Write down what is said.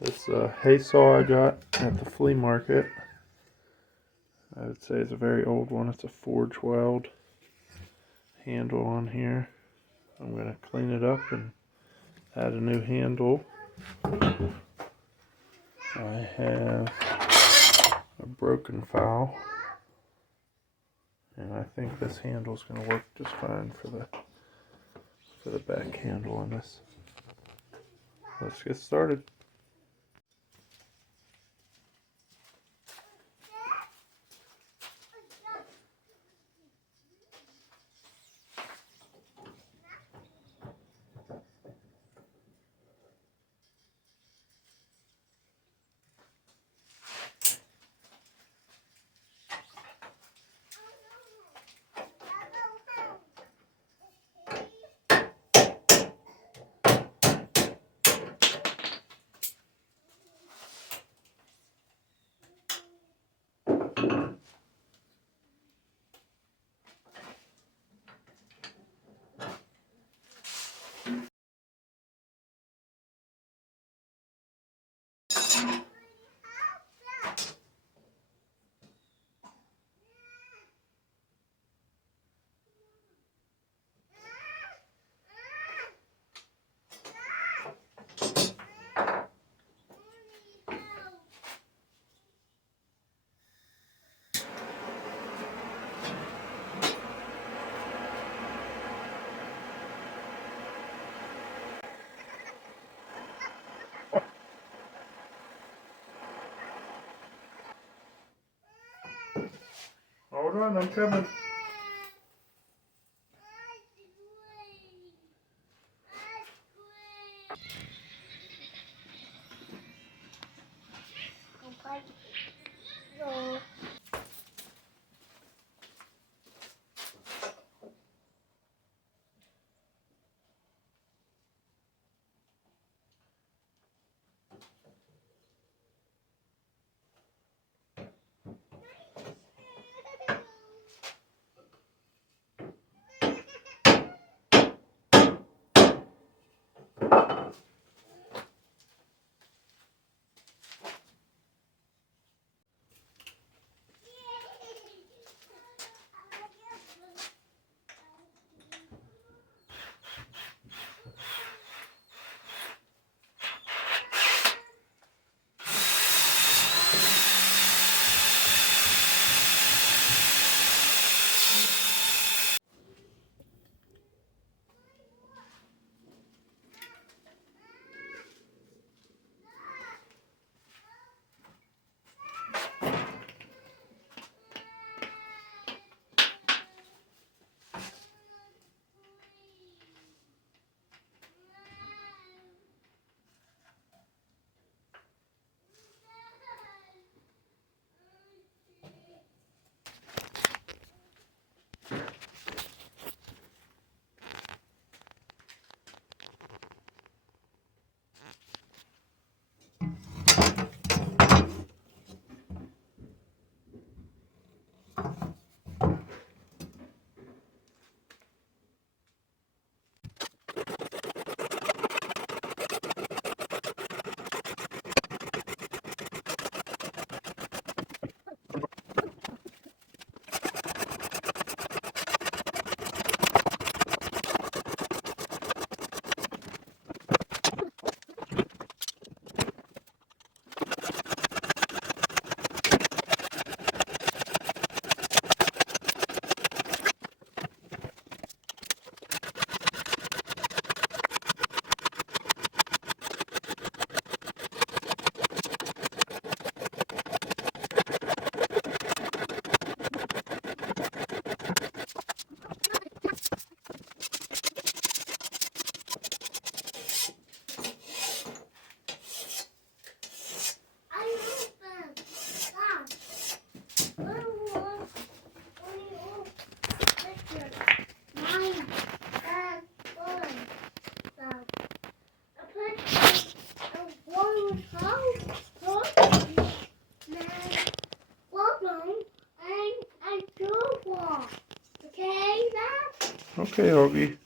This hay saw I got at the flea market. I would say it's a very old one. It's a forge weld handle on here. I'm going to clean it up and add a new handle. I have a broken file, and I think this handle is going to work just fine for the back handle on this. Let's get started. Hold on, I'm coming. Okay, Augie.